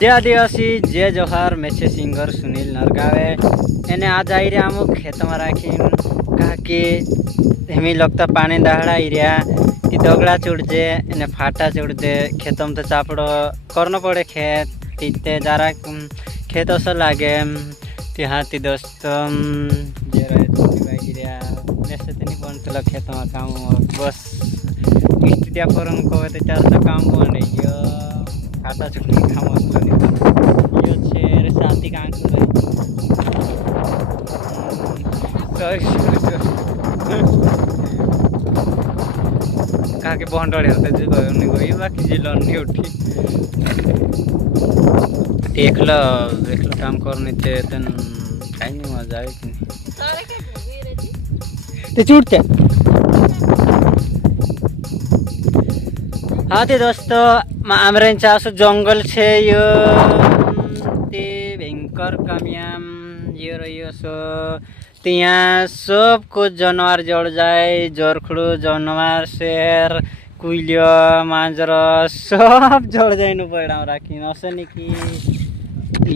जय आदिवासी जय जोहार मैं छे सिंगर सुनील नरगावे एने आज आई रहा हम खेत में राखी कहा कि हेमी लगता पानी दहाड़ा आई रहा कि दगड़ा चुड़जे एने फाटा चुड़जे खेतों में तो चापड़ो करना पड़े खेत तीते जरा खेत असर लागे हाथी दोस्तों जे रहे तो गिरा वैसे तो नहीं बनते खेत में काम बस स्टूडिया पर उनको तो 400 काम बन रही फाटा चुड़ने काम ये छे शादी का कहा के बहन होते जो गई बाकी जिलो नहीं उठी एकला काम करने ते तन काही नहीं मजा आहे की ते चुटते हाँ ते दोस्तों आमरेंचा असं जंगल छे यो ते भयंकर कामयाम ये रही सो ત્યાં सब कुछ जानवर जड़ जाए जोरखड़ू जानवर शेर कुइलियो मांजर सब जड़ जाए पड़ा राखी असं नहीं कि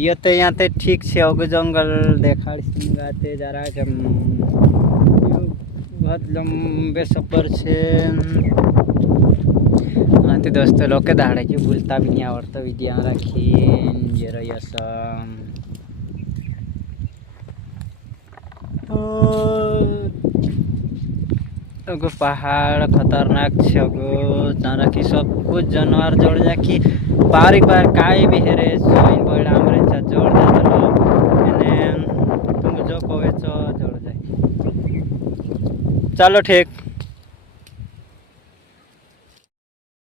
ये तो यहाँ ते ठीक से अगो जंगल देखाड़ी गाते जरा बहुत लंबे सफर से हाँ तो दोस्तों लोग के दाड़े की भूलता भी नहीं आवड़ता विद्या राखी ये रही सब अगो पहाड़ खतरनाक छे जहाँ राखी सब कुछ जानवर जोड़ जा कि बार काई भी हेरे सोइन बड़ा हमरे जोड़ जाता तुम जो कोवे जोड़ जाए चलो ठीक।